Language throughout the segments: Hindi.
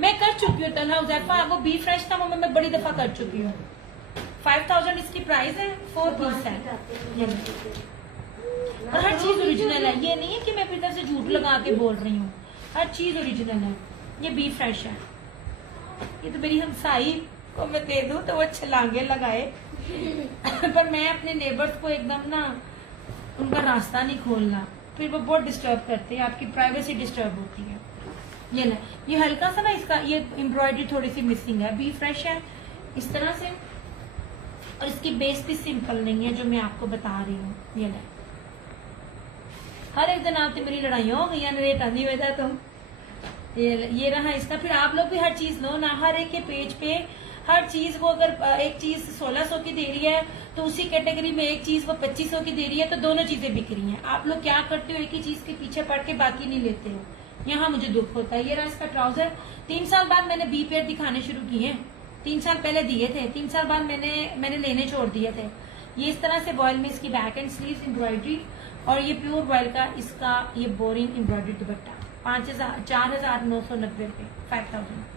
मैं कर चुकी हूँ तन्हा उजैफा, वो बी फ्रेश था वो मैं बड़ी दफा कर चुकी हूँ। 5000 इसकी प्राइस है, 4 पीस है और हर चीज ओरिजिनल है। ये नहीं है कि मैं अपनी तरफ से झूठ लगा के बोल रही हूँ, हर चीज ओरिजिनल है। ये बी फ्रेश है। ये तो मेरी हमसाई को मैं दे दूं तो वो छलांगे लगाए पर मैं अपने नेबर्स को एकदम ना उनका रास्ता नहीं खोलना, फिर वो बहुत डिस्टर्ब करते हैं, आपकी प्राइवेसी डिस्टर्ब होती है। ये ना, ये हल्का सा ना इसका ये एम्ब्रॉयडरी थोड़ी सी मिसिंग है। बी फ्रेश है इस तरह से और इसकी बेस भी सिंपल नहीं है जो मैं आपको बता रही हूँ। ये ना, हर एक दिन आते मेरी लड़ाइयाँ हो गई, रेट आनी हुआ था तुम। ये रहा इसका। फिर आप लोग भी हर चीज लो ना, हर एक के पेज पे हर चीज को अगर एक चीज 1600 की दे रही है तो उसी कैटेगरी में एक चीज वो 2500 की दे रही है, तो दोनों चीजें बिक रही हैं। आप लोग क्या करते हो, एक ही चीज के पीछे पड़ के बाकी नहीं लेते हो। यहाँ मुझे दुख होता है। ये रहा इसका ट्राउजर। 3 साल बाद मैंने बी पेयर दिखाने शुरू किए हैं। 3 साल पहले दिए थे, 3 साल बाद मैंने लेने छोड़ दिए थे। ये इस तरह से वॉयल में इसकी बैक एंड स्लीव्स एम्ब्रॉयडरी और ये प्योर वॉयल का इसका ये बोरिंग एम्ब्रॉयडरी दुपट्टा 4,990 रुपए, 5000।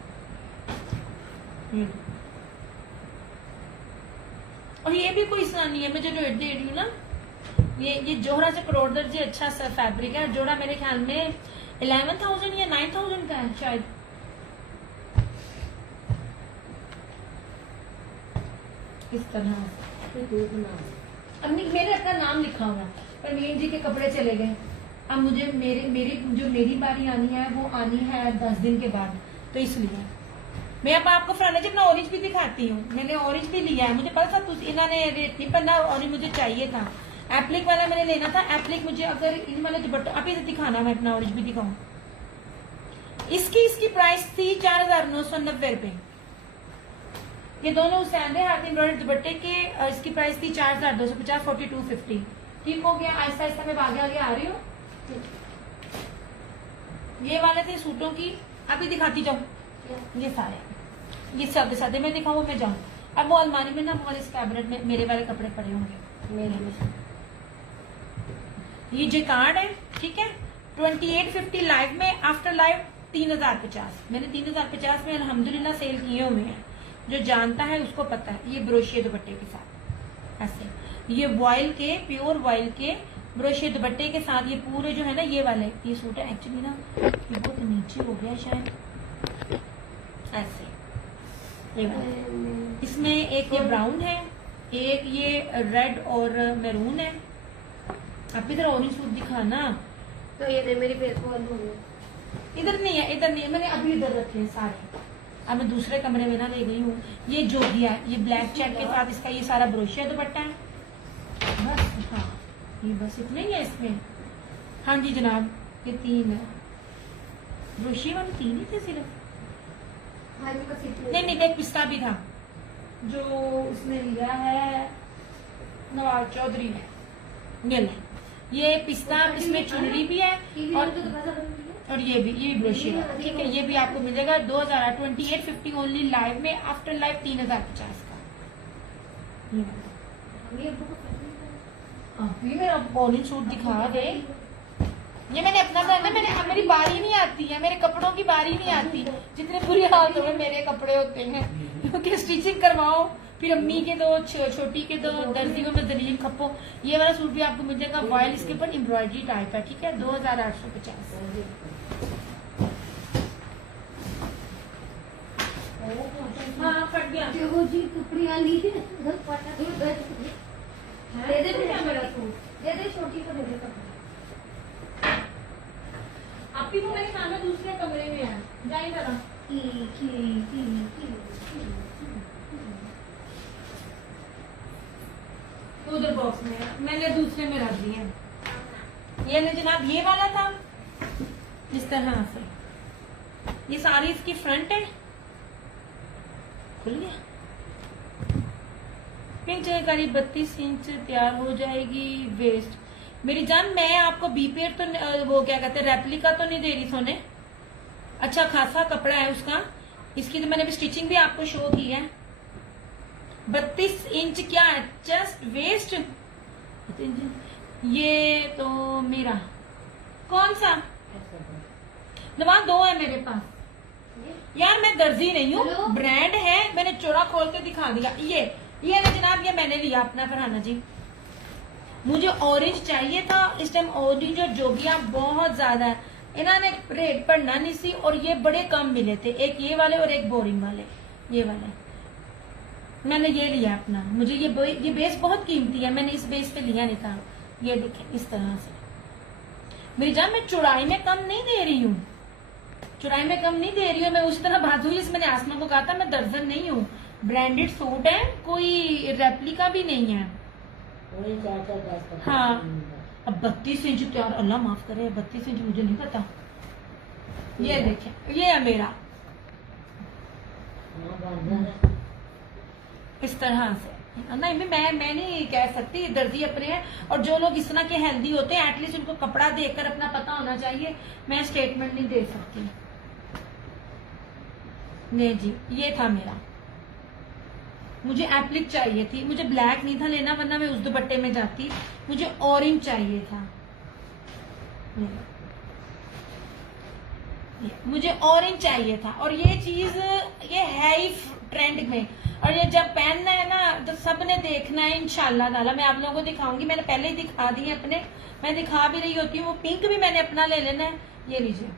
और ये भी कोई इतना नहीं है, मैं जो रेट दे रही हूँ ना, ये जोहरा से करोड़दर जी अच्छा सा फैब्रिक है। जोड़ा मेरे ख्याल में 11,000 या 9,000 का है शायद। इस तरह मेरे अपना नाम लिखा हुआ है, पर मीन जी के कपड़े चले गए। अब मुझे मेरी बारी आनी है वो आनी है 10 दिन के बाद, तो इसलिए मैं अब आपको फ्राना जी अपना ऑरेंज भी दिखाती हूँ। मैंने ऑरेंज भी लिया है, मुझे पता था इन्होंने रेट नहीं पढ़ना, ऑरेंज मुझे चाहिए था। एप्लिक वाला मैंने लेना था। एप्लिक मुझे अगर इन वाले दुपट्टे आप इसे दिखाना, मैं अपना ऑरेंज भी दिखाऊं। इसकी प्राइस थी 4,990 रुपए। ये दोनों सैंडे हाथ एम्ब्रॉयडरी दुपट्टे के इसकी प्राइस थी 4,250, 4250। ठीक हो गया। आहिस्ता आहिस्ता मैं आगे आगे आ रही हूँ। ये वाले थे सूटों की, अभी दिखाती जाऊँ। ये सारे ये सादे सादे मैं दिखाऊँ, मैं जाऊँ। अब वो अलमारी में ना वो वाले कैबिनेट में मेरे वाले कपड़े पड़े होंगे मेरे में। ये जे कार्ड है, ठीक है, 2850 लाइव में, आफ्टर लाइव 3,050। मैंने 3,050 में अल्हम्दुलिल्लाह सेल किए हुए हैं। जो जानता है उसको पता है। ये ब्रोशिया दुपट्टे के साथ ऐसे, ये वॉयल के प्योर वॉयल के ब्रोशिया दुपट्टे के साथ ये पूरे जो है ना ये वाले ये सूट है। एक्चुअली ना ये बहुत नीचे हो गया शायद, ऐसे ये वाला। इसमें एक ये ब्राउन है, एक ये रेड और मैरून है। आप इधर ऑरेंज सूट दिखाना। तो ये मेरी फेस वॉल हो गई। इधर नहीं है, इधर नहीं है, मैंने अभी इधर रखे हैं सारे। अब मैं दूसरे कमरे में ना ले गई हूँ। ये जो दिया है ये ब्लैक चेक के साथ इसका ये सारा ब्रोशिया दुपट्टा है। बस हाँ, ये बस इतना ही है इसमें। हाँ जी जनाब, ये 3 है। ब्रोशिया वाले 3 ही थे सिर्फ। नहीं, एक पिस्ता भी था जो उसने लिया है नवाज चौधरी ने। ये पिस्ता, इसमें चुनरी भी है और ये भी ब्रोशिया, ठीक है। ये भी आपको मिलेगा 2850 ओनली लाइव में, आफ्टर लाइव 3,050 का। अभी मेरा ऑरेंज सूट दिखा दे। ये मैंने अपना करना, अब मेरी बारी नहीं आती है, मेरे कपड़ों की बारी नहीं आती। जितने बुरी हालतों में मेरे कपड़े होते हैं, क्योंकि स्टिचिंग करवाओ, फिर अम्मी के दो, छोटी के दो, दर्जियों में दलील खपो। ये वाला सूट भी आपको मिल जाएगा वॉयल, इसके ऊपर एम्ब्रॉयडरी टाइप है, ठीक है। 2,850। हाँ फट गया। दे दे मेरा सूट, दे दे छोटी को, दे दे। आपकी वो मेरे सामने दूसरे कमरे में है, जाइए जरा। उधर बॉक्स में है, मैंने दूसरे में रख दिया। ये ना जनाब ये वाला था इस तरह से। ये सारी इसकी फ्रंट है, खुल गया। पिंक करीब 32 इंच तैयार हो जाएगी। वेस्ट मेरी जान, मैं आपको बी पेयर तो वो क्या कहते हैं रेप्लिका तो नहीं दे रही सोने। अच्छा खासा कपड़ा है उसका। इसकी तो मैंने भी स्टिचिंग भी आपको शो की है। 32 इंच क्या है, जस्ट वेस्ट। ये तो मेरा कौन सा नवाज 2 है मेरे पास यार, मैं दर्जी नहीं हूँ, हेलो? ब्रांड है, मैंने चोरा खोल के दिखा दिया। ये ना जनाब, ये मैंने लिया अपना फरहाना जी। मुझे ऑरेंज चाहिए था इस टाइम, ऑरेंज और जोगिया बहुत ज्यादा है, इन्होंने रेट पढ़ना नहीं सी और ये बड़े कम मिले थे, एक ये वाले और एक बोरिंग वाले, ये वाले मैंने ये लिया अपना। मुझे ये बेस बहुत कीमती है, मैंने इस बेस पे लिया नहीं था। ये देखें इस तरह से मेरी जान, मैं चौड़ाई में कम नहीं दे रही हूँ, चौड़ाई में कम नहीं दे रही हूँ मैं। उस तरह बात हुई, मैंने आसमा को कहा था मैं दर्जन नहीं हूँ, ब्रांडेड सूट है, कोई रेप्लिका भी नहीं है। हाँ, अब 32 इंच तो यार अल्लाह माफ करे, 32 इंच मुझे नहीं पता। ये देखें, ये है मेरा इस तरह से। नहीं मैं नहीं कह सकती, दर्जी अपने हैं, और जो लोग इस तरह के हेल्दी होते हैं एटलीस्ट उनको कपड़ा देखकर अपना पता होना चाहिए, मैं स्टेटमेंट नहीं दे सकती। नहीं जी, ये था मेरा। मुझे एप्लिक चाहिए थी, मुझे ब्लैक नहीं था लेना, वरना मैं उस दुपट्टे में जाती। मुझे ऑरेंज चाहिए था, मुझे ऑरेंज चाहिए था, और ये चीज ये है ही ट्रेंड में, और ये जब पहनना है ना तो सबने देखना है इंशाल्लाह ताला। मैं आप लोगों को दिखाऊंगी, मैंने पहले ही दिखा दी है अपने, मैं दिखा भी रही होती हूँ। वो पिंक भी मैंने अपना ले लेना है। ये लीजिए,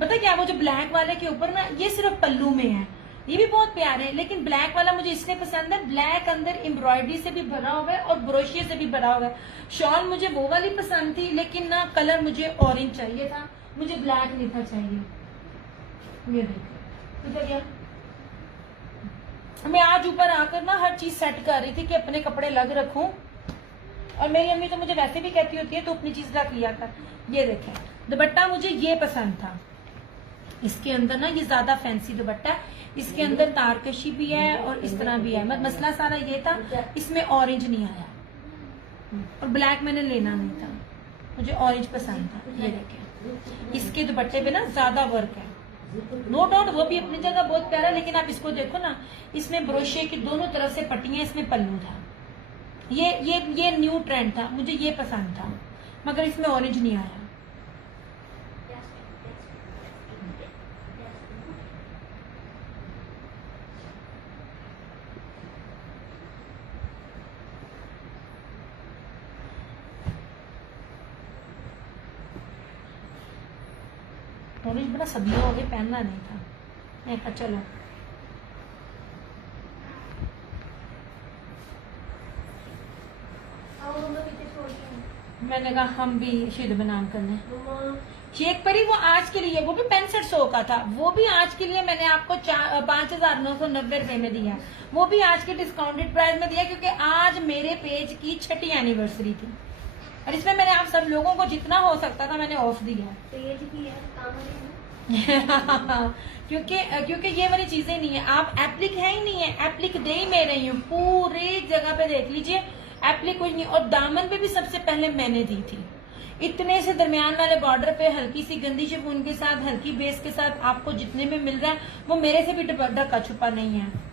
पता क्या, वो जो ब्लैक वाले के ऊपर ना ये सिर्फ पल्लू में है, ये भी बहुत प्यारे है, लेकिन ब्लैक वाला मुझे इसलिए पसंद है, ब्लैक अंदर एम्ब्रॉयडरी से भी भरा हुआ है और ब्रोशिये से भी भरा हुआ है। शॉल मुझे वो वाली पसंद थी, लेकिन ना कलर मुझे ऑरेंज चाहिए था, मुझे ब्लैक नहीं था चाहिए। ये देखो इधर गया, मैं आज ऊपर आकर ना हर चीज सेट कर रही थी कि अपने कपड़े अलग रखूं, और मेरी अम्मी तो मुझे वैसे भी कहती होती है तो अपनी चीज रख लिया कर। ये देखें दुपट्टा, मुझे ये पसंद था, इसके अंदर ना ये ज्यादा फैंसी दुपट्टा है, इसके अंदर तारकशी भी है और इस तरह भी है। मसला सारा ये था, इसमें ऑरेंज नहीं आया और ब्लैक मैंने लेना नहीं था, मुझे ऑरेंज पसंद था। ये देखें, इसके दुपट्टे पे ना ज्यादा वर्क है, नो डाउट वो भी अपनी जगह बहुत प्यारा, लेकिन आप इसको देखो ना, इसमें ब्रोशे की दोनों तरफ से पट्टियां, इसमें पल्लू था। ये न्यू ट्रेंड था, मुझे ये पसंद था, मगर इसमें ऑरेंज नहीं आया। ऑरेंज बड़ा सदियों हो गए पहनना नहीं था, मैं कहा चलो। मैंने कहा हम भी शीद बनाम करने। शेख परी वो आज के लिए, वो भी 6500 का था, वो भी आज के लिए मैंने आपको 5990 रुपए में दिया, वो भी आज के डिस्काउंटेड प्राइस में दिया, क्योंकि आज मेरे पेज की 6ठी एनिवर्सरी थी और इसमें मैंने आप सब लोगों को जितना हो सकता था मैंने ऑफ दिया। पेज भी है, क्योंकि ये वाली चीजें नहीं है, आप एप्लिक है ही नहीं है, एप्लिक दे ही मैं रही हूँ, पूरी जगह पे देख लीजिए एप्लिक कुछ नहीं। और दामन पे भी सबसे पहले मैंने दी थी, इतने से दरमियान वाले बॉर्डर पे हल्की सी गंदी शिफॉन के साथ, हल्की बेस के साथ आपको जितने में मिल रहा है वो मेरे से भी ढका छुपा नहीं है।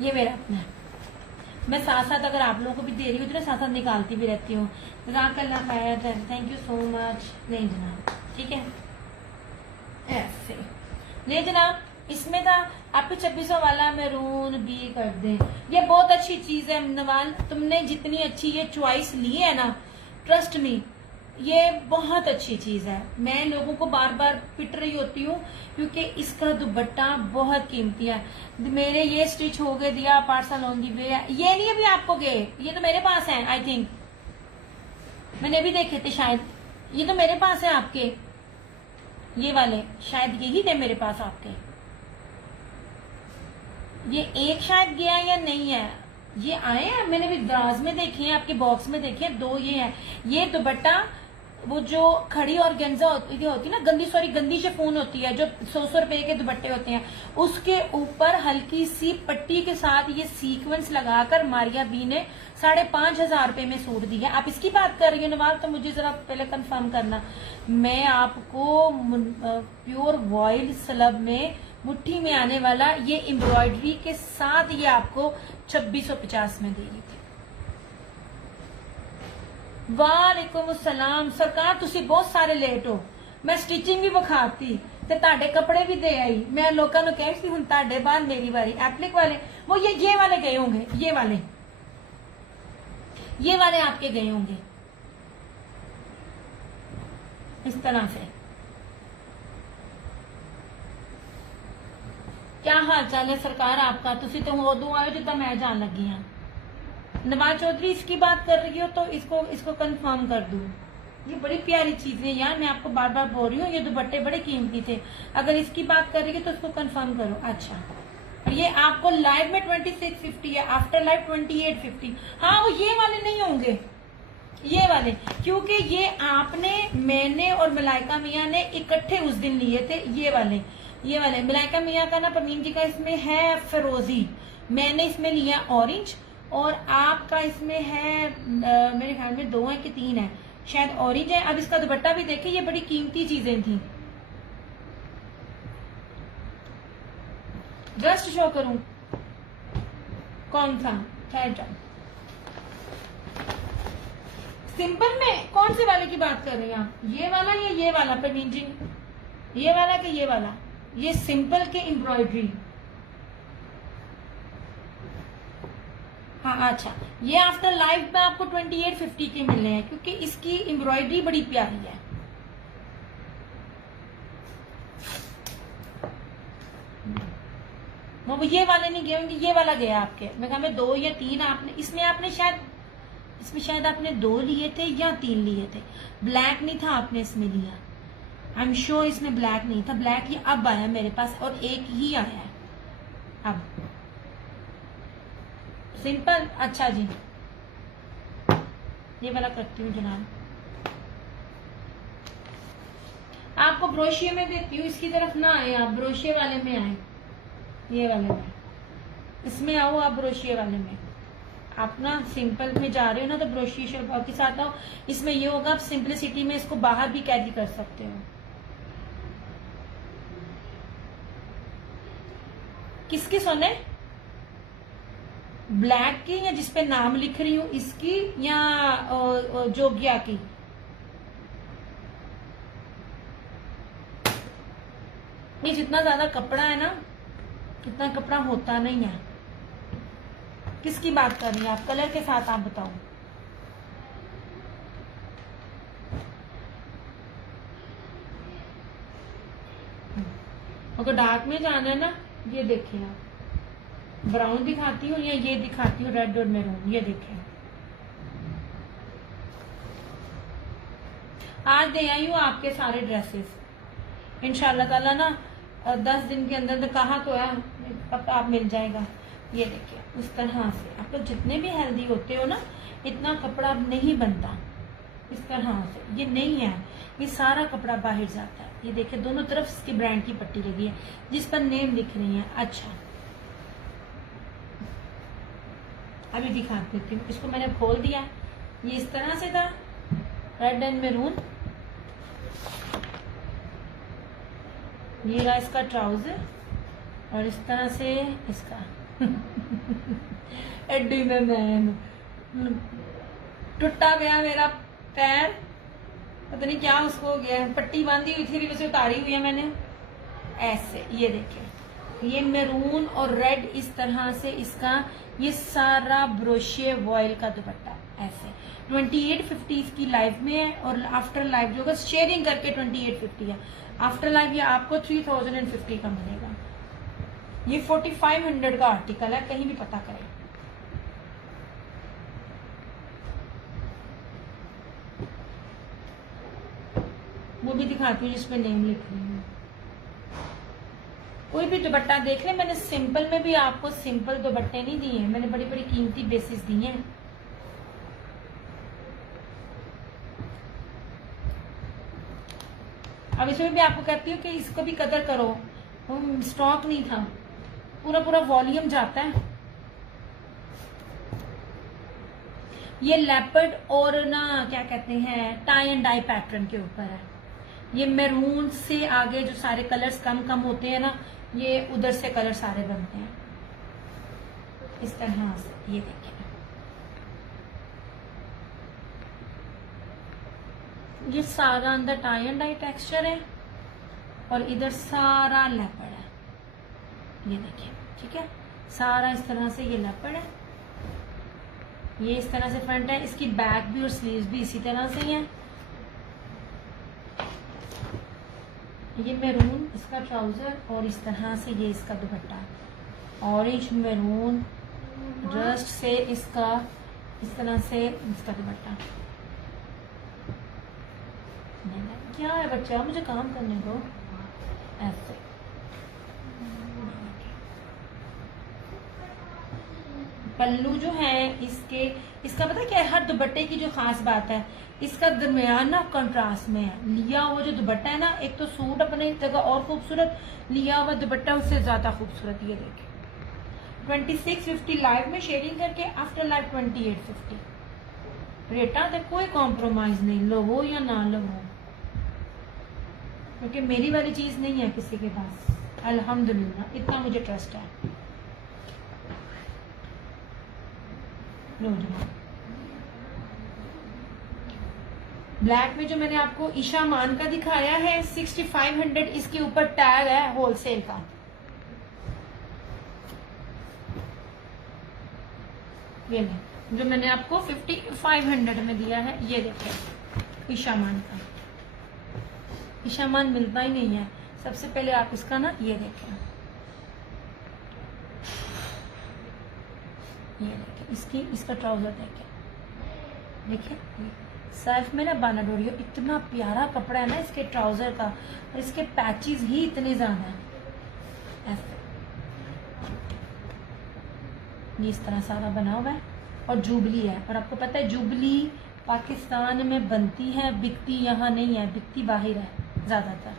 ये मेरा अपना है, मैं साथ साथ अगर आप लोगों को भी दे रही हूँ तो साथ साथ निकालती भी रहती हूँ। जज़ाकल्लाह खैर, थैंक यू सो मच। नहीं जनाब, ठीक है ऐसे नहीं जनाब, इसमें था आपको 2600 वाला मैरून भी कर दे। ये बहुत अच्छी चीज है नवाल, तुमने जितनी अच्छी ये चॉइस ली है ना, ट्रस्ट मी ये बहुत अच्छी चीज है। मैं लोगों को बार बार पिट रही होती हूँ क्योंकि इसका दुपट्टा बहुत कीमती है। मेरे ये स्टिच हो गए, दिया पार्सल ऑन दी वे, ये नहीं अभी आपको गए, ये तो मेरे पास है, आई थिंक मैंने भी देखे थे शायद, ये तो मेरे पास है आपके, ये वाले शायद यही थे मेरे पास आपके। ये एक शायद गया या नहीं है, ये आए हैं, मैंने भी दराज में देखे हैं, आपके बॉक्स में देखे हैं, 2 ये है। ये दुपट्टा वो जो खड़ी ऑर्गेन्जा होती है ना, गंदी शिफॉन होती है, जो 100 रुपए के दुपट्टे होते हैं, उसके ऊपर हल्की सी पट्टी के साथ ये सीक्वेंस लगाकर मारिया बी ने 5,500 रुपए में सूट दी है। आप इसकी बात कर रही हो नवाज, तो मुझे जरा पहले कंफर्म करना। मैं आपको प्योर वॉइल स्लब में मुट्ठी में आने वाला ये एम्ब्रॉयडरी के साथ ये आपको 2650 में दे रही थी। वालेकुम अस्सलाम सरकार, तुसी बहुत सारे लेट हो। मैं स्टिचिंग भी विखाती ते ताडे कपड़े भी दे आई। मैं लोगों को कह सी हुण ताडे बाद मेरी बारी। एप्लिक वाले वो ये वाले गए होंगे, ये वाले आपके गए होंगे इस तरह से। क्या हाल चाल है सरकार आपका? तुसी तो उदू आयो जितना मैं जान लगी हाँ। नवाज चौधरी इसकी बात कर रही हो तो इसको कंफर्म कर दूं। ये बड़ी प्यारी चीज है यार, मैं आपको बार बार बोल रही हूँ, ये दुपट्टे बड़े कीमती थे। अगर इसकी बात कर रही है तो इसको कंफर्म करो। अच्छा, ये आपको लाइव में 2650 है, आफ्टर लाइव 2850। हाँ, वो ये वाले नहीं होंगे, ये वाले, क्योंकि ये मैंने और मलाइका मियाँ ने इकट्ठे उस दिन लिए थे। ये वाले मलाइका मियाँ का ना, परवीन जी का इसमें है फिरोजी, मैंने इसमें लिया ऑरेंज, और आपका इसमें है मेरे ख्याल में 2 है कि 3 है, शायद ऑरेंज है। अब इसका दुपट्टा भी देखिए, ये बड़ी कीमती चीजें थी। जस्ट शो करूं कौन सा ठहर। सिंपल में कौन से वाले की बात कर रहे हैं आप? ये वाला या ये वाला परवीन जी? ये वाला कि ये वाला? ये सिंपल के एम्ब्रॉयडरी। हाँ अच्छा, ये आफ्टर लाइव में आपको 2850 के मिलने हैं, क्योंकि इसकी एम्ब्रॉयडरी बड़ी प्यारी है। वो ये वाले नहीं गए होंगे, ये वाला गया आपके। मैं कहा 2 या 3 आपने इसमें शायद आपने 2 लिए थे या 3 लिए थे। ब्लैक नहीं था आपने इसमें लिया, आई एम श्योर इसमें ब्लैक नहीं था। ब्लैक ये अब आया मेरे पास, और एक ही आया है अब। सिंपल, अच्छा जी, ये वाला करती हूँ जनाब। आपको ब्रोशिये में देती हूँ, इसकी तरफ ना आए आप, ब्रोशिये वाले में आए, ये वाले में, इसमें आओ आप, ब्रोशिये वाले में। आप ना सिंपल में जा रहे हो ना, तो ब्रोशिये शलवार के साथ आओ। इसमें ये होगा, आप सिंपलिसिटी में इसको बाहर भी कैरी कर सकते हो। किसकी सोने? ब्लैक की, या जिसपे नाम लिख रही हूँ इसकी, या जोगिया की? ये जितना ज्यादा कपड़ा है ना, इतना कपड़ा होता नहीं है। किसकी बात कर रही हैं आप? कलर के साथ आप बताओ। अगर डार्क में जाना है ना, ये देखिए आप, ब्राउन दिखाती हूँ या ये दिखाती हूँ रेड और मैरून। ये देखें, आज दे आई हूँ आपके सारे ड्रेसेस इंशाल्लाह ताला ना। 10 दिन के अंदर तो कहा तो है, अब आप मिल जाएगा। ये देखिए, उस तरह से आप लोग जितने भी हेल्दी होते हो ना, इतना कपड़ा अब नहीं बनता इस तरह से। ये नहीं है, ये सारा कपड़ा बाहर जाता है। ये देखिए, दोनों तरफ इसकी ब्रांड की पट्टी लगी है जिस पर नेम लिख रही है। अच्छा, अभी दिखा देती हूँ। इसको मैंने खोल दिया, ये इस तरह से था, रेड एंड मैरून। ये रहा इसका ट्राउजर, और इस तरह से इसका एडी में टूटा गया मेरा पैर, पता नहीं क्या उसको हो गया। पट्टी बांधी हुई थी, उसे उतारी हुई है मैंने ऐसे। ये देखिए, ये मैरून और रेड इस तरह से इसका, ये सारा ब्रोशिये वॉयल का दुपट्टा ऐसे। 2850 इसकी लाइव में है, और आफ्टर लाइव जो शेयरिंग करके 2850 है। आफ्टर लाइव ये आपको 3050 का मिलेगा। ये 4500 का आर्टिकल है, कहीं भी पता करें। वो भी दिखाती हूँ जिसमें नेम लिख रही हूँ। कोई भी दुपट्टा देख ले, मैंने सिंपल में भी आपको सिंपल दुपट्टे नहीं दिए हैं, मैंने बड़ी बड़ी कीमती बेसिस दिए हैं। अब इसमें भी आपको कहती हूँ कि इसको भी कदर करो, स्टॉक नहीं था, पूरा पूरा वॉल्यूम जाता है। ये लेपर्ड और ना क्या कहते हैं टाई एंड डाई पैटर्न के ऊपर है। ये मैरून से आगे जो सारे कलर्स कम कम होते हैं ना, ये उधर से कलर सारे बनते हैं इस तरह से। ये देखिए, ये सारा अंदर टाई एंड डाई टेक्सचर है और इधर सारा लेपर्ड है। ये देखिए, ठीक है, सारा इस तरह से ये लेपर्ड है। ये इस तरह से फ्रंट है, इसकी बैक भी और स्लीव्स भी इसी तरह से ही है। ये मैरून इसका ट्राउजर और इस तरह से ये इसका दुपट्टा, ऑरेंज मैरून जस्ट से इसका इस तरह से इसका दुपट्टा। क्या है बच्चा, मुझे काम करने दो। ऐसे पल्लू जो है इसका पता क्या है, हर दुपट्टे की जो खास बात है, इसका दरमियान ना कंट्रास्ट में है। लिया हुआ जो दुपट्टा है ना, एक तो सूट अपने जगह और खूबसूरत, लिया हुआ दुपट्टा उससे ज्यादा खूबसूरत। ये देखिए 2650 लाइव में शेयरिंग करके, आफ्टर लाइव 2850। रेटा तो कोई कॉम्प्रोमाइज नहीं, लो हो या ना लो हो, क्योंकि मेरी वाली चीज नहीं है किसी के पास, अल्हम्दुलिल्लाह, इतना मुझे ट्रस्ट है। लो जी, ब्लैक में जो मैंने आपको ईशा मान का दिखाया है 6500, इसके ऊपर टैग है होलसेल का। ये ले जो मैंने आपको 5500 में दिया है, ये देखिए ईशा मान का। ईशा मान मिलता ही नहीं है। सबसे पहले आप इसका ना ये देखें, ये देखिए इसका ट्राउजर देखिए सर्फ में ना बाना डोरियो, इतना प्यारा कपड़ा है ना इसके ट्राउजर का, और इसके पैचेस ही इतने ज्यादा हैं। ऐसे ये इस तरह सारा बना हुआ है और जुबली है। और आपको पता है जुबली पाकिस्तान में बनती है, बिकती यहाँ नहीं है, बिकती बाहर है ज्यादातर।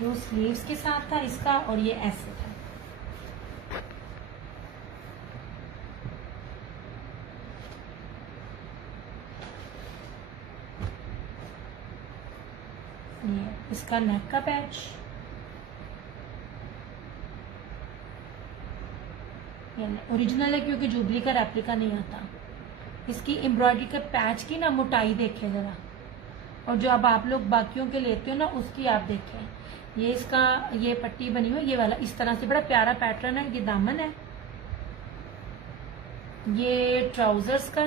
जो स्लीव्स के साथ था इसका, और ये ऐसे था। ये इसका नेक का पैच, ये ओरिजिनल है क्योंकि जुबली का रेप्लिका नहीं आता। इसकी एम्ब्रॉयडरी के पैच की ना मोटाई देखे जरा, और जो अब आप लोग बाकियों के लेते हो ना उसकी आप देखें। ये इसका ये पट्टी बनी हुई, ये वाला इस तरह से बड़ा प्यारा पैटर्न है। ये दामन है, ये ट्राउजर्स का,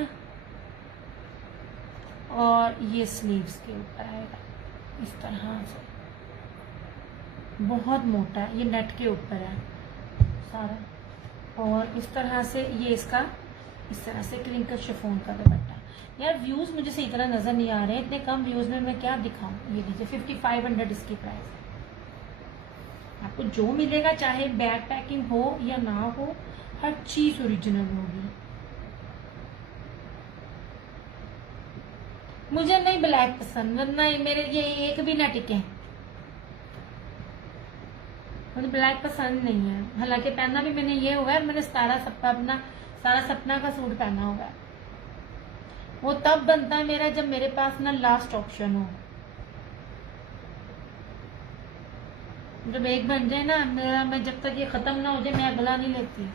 और ये स्लीव्स के ऊपर आएगा इस तरह से, बहुत मोटा है, ये नेट के ऊपर है सारा। और इस तरह से ये इसका इस तरह से क्रिंकल शिफॉन का दुपट्टा। यार व्यूज मुझे सही तरह नजर नहीं आ रहे हैं, इतने कम व्यूज में मैं क्या दिखाऊं। ये लीजिए 5500 इसकी प्राइस है। आपको जो मिलेगा, चाहे बैग पैकिंग हो या ना हो, हर चीज ओरिजिनल होगी। मुझे नहीं ब्लैक पसंद, वरना मेरे ये एक भी ना टिके। मुझे ब्लैक पसंद नहीं है, हालांकि पहना भी मैंने ये हुआ है, और मैंने सारा सपना का सूट पहना हुआ है। वो तब बनता है मेरा जब मेरे पास ना लास्ट ऑप्शन हो। जब एक बन जाए ना मेरा, मैं जब तक ये खत्म ना हो जाए मैं अगला नहीं लेती।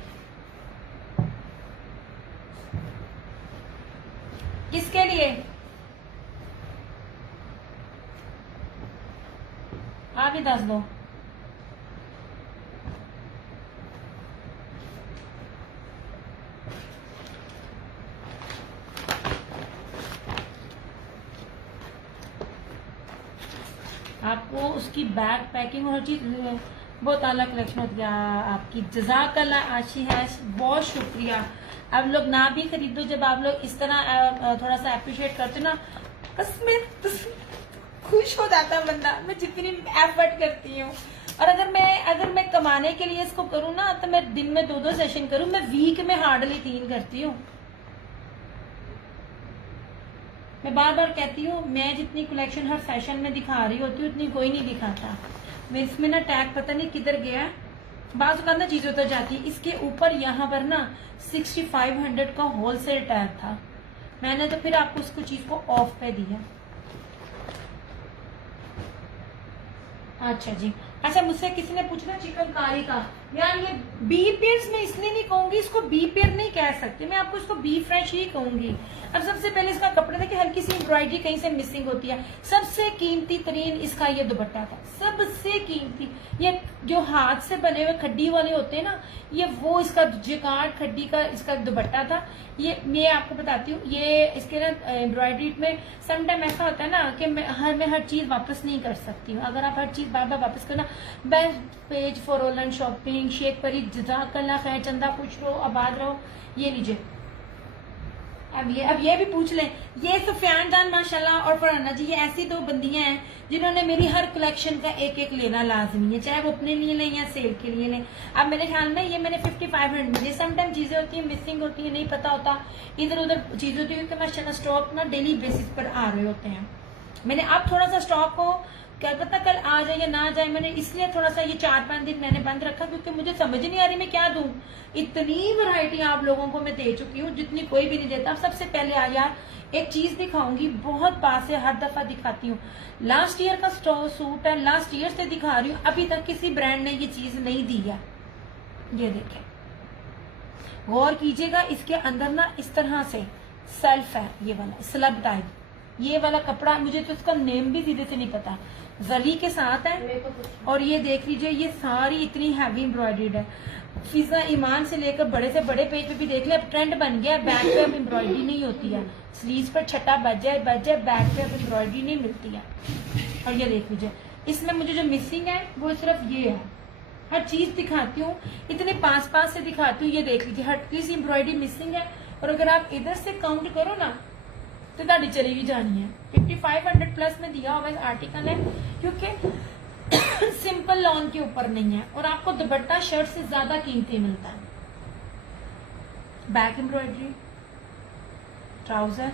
किसके लिए? आप ही दस दो। आपको उसकी बैग पैकिंग और हर चीज बहुत अलग कलेक्शन होती है आपकी। जज़ाकल्लाह आशी है, बहुत शुक्रिया। आप लोग ना भी खरीदो, जब आप लोग इस तरह थोड़ा सा अप्रिशिएट करते ना, कसमें खुश हो जाता बंदा। मैं जितनी एफर्ट करती हूँ, और अगर मैं कमाने के लिए इसको करूँ ना, तो मैं दिन में 2-2 सेशन करूँ, मैं वीक में हार्डली 3 करती हूँ। मैं बार बार कहती हूँ, मैं जितनी कलेक्शन हर फैशन में दिखा रही होती हूँ उतनी कोई नहीं दिखाता। मैं इसमें ना टैग पता नहीं किधर गया, बाजू का ना चीज उतर जाती है। इसके ऊपर यहाँ पर ना 6500 का होलसेल टैग था, मैंने तो फिर आपको उसको चीज को ऑफ पे दिया। अच्छा जी, अच्छा मुझसे किसी ने पूछना चिकनकारी का, यार ये बी पेयर्स में इसलिए नहीं कहूंगी, इसको बी पेयर नहीं कह सकते, मैं आपको इसको बी फ्रेश ही कहूंगी। अब सबसे पहले इसका कपड़ा देखिए, हल्की सी एम्ब्रॉयडरी कहीं से मिसिंग होती है। सबसे कीमती तरीन इसका ये दुपट्टा था, सबसे कीमती। ये जो हाथ से बने हुए खड्डी वाले होते हैं ना, ये वो इसका जिकार्ड खड्डी का इसका दुपट्टा था। ये मैं आपको बताती हूँ, ये इसके ना एम्ब्रॉयडरी में समटाइम ऐसा होता है ना कि मैं हर चीज वापस नहीं कर सकती हूँ। अगर आप हर चीज बार बार वापस करना, best page for online shopping, शेख परी, जज़ाकल्लाह खैर, चंदा खुश रहो, आबाद रहो। ये लीजिए, अब ये भी पूछ लें, ये सुफियान जान माशाल्लाह और फरहाना जी, ये ऐसी दो बंदियां हैं जिन्होंने मेरी हर कलेक्शन का एक एक लेना लाजमी है, चाहे वो अपने लिए लें या सेल के लिए लें। अब मेरे ख्याल में ये मैंने 5500 में, समटाइम चीजें होती है मिसिंग होती है, नहीं पता होता, इधर उधर चीज होती है, क्योंकि माशाल्लाह स्टॉक ना डेली बेसिस पर आ रहे होते हैं। मैंने अब थोड़ा सा स्टॉक को क्या पता कल आ जाए या ना जाए, मैंने इसलिए थोड़ा सा ये 4-5 दिन मैंने बंद रखा, क्योंकि मुझे समझ नहीं आ रही मैं क्या दूं। इतनी वैरायटी आप लोगों को मैं दे चुकी हूँ जितनी कोई भी नहीं देता। सबसे पहले यार एक चीज दिखाऊंगी, बहुत पास से हर दफा दिखाती हूँ। लास्ट ईयर का सूट है, लास्ट ईयर से दिखा रही हूँ, अभी तक किसी ब्रांड ने ये चीज नहीं दी है। ये देखें, गौर कीजिएगा, इसके अंदर ना इस तरह से सेल्फ है, ये वाला स्लब टाइप, ये वाला कपड़ा, मुझे तो इसका नेम भी सीधे से नहीं पता, जली के साथ है। और ये देख लीजिए, ये सारी इतनी हैवी एम्ब्रॉयडर्ड है। फिजा ईमान से लेकर बड़े से बड़े पेज पे भी देख ले, अब ट्रेंड बन गया, बैक पे अब एम्ब्रॉयडरी नहीं होती है, स्लीव्स पर छठा बज जाए, बैक पे अब एम्ब्रॉयडरी नहीं मिलती है। और ये देख लीजिए, इसमें मुझे जो मिसिंग है वो सिर्फ ये है। हर चीज दिखाती हूँ, इतने पास से दिखाती हूँ। ये देख लीजिए, हर चीज एम्ब्रॉयडरी मिसिंग है। और अगर आप इधर से काउंट करो ना तो ताड़ी चली भी जानी है। 5500 प्लस में दिया हुआ आर्टिकल है, क्योंकि सिंपल लॉन के ऊपर नहीं है और आपको दुपट्टा शर्ट से ज्यादा कीमती मिलता है। Back embroidery, trouser,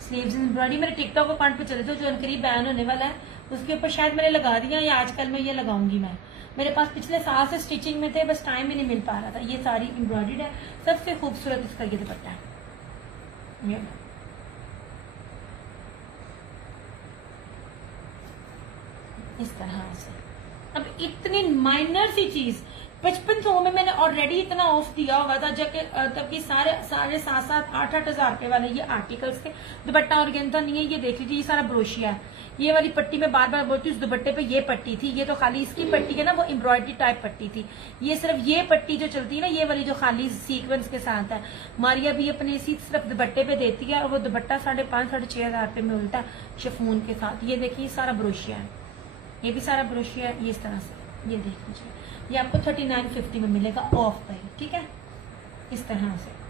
sleeves embroidery. मेरे टिकटॉक अकाउंट पे चले थे, जो अनकरीब बैन होने वाला है उसके ऊपर शायद मैंने लगा दिया, या आजकल मैं ये लगाऊंगी। मैं मेरे पास पिछले साल से स्टिचिंग में थे, बस टाइम ही नहीं मिल पा रहा था। ये सारी एम्ब्रॉयडरी है, सबसे खूबसूरत इसका ये दुपट्टा है, इस तरह से। अब इतनी माइनर सी चीज 5500 में मैंने ऑलरेडी इतना ऑफ दिया हुआ था, तब कि सारे 7,500-8,000 रुपए वाले ये आर्टिकल्स थे। दुपट्टा ऑर्गेन्जा नहीं है, ये देख लीजिए, ये सारा ब्रोशिया है। ये वाली पट्टी में बार बार बोलती हूँ, उस दुपट्टे पे ये पट्टी थी, ये तो खाली इसकी पट्टी है ना, वो एम्ब्रॉयडरी टाइप पट्टी थी। ये सिर्फ ये पट्टी जो चलती है ना, ये वाली जो खाली सीक्वेंस के साथ है, मारिया भी अपने इसी सिर्फ दुपट्टे पे देती है, और वो दुपट्टा 5,500-6,500 रुपए में उल्टा शिफॉन के साथ। ये देखिए, सारा ब्रोशिया है, ये भी सारा ब्रोशिया है, ये इस तरह से। ये देख लीजिए, ये आपको 3950 में मिलेगा ऑफ पे, ठीक है, इस तरह से।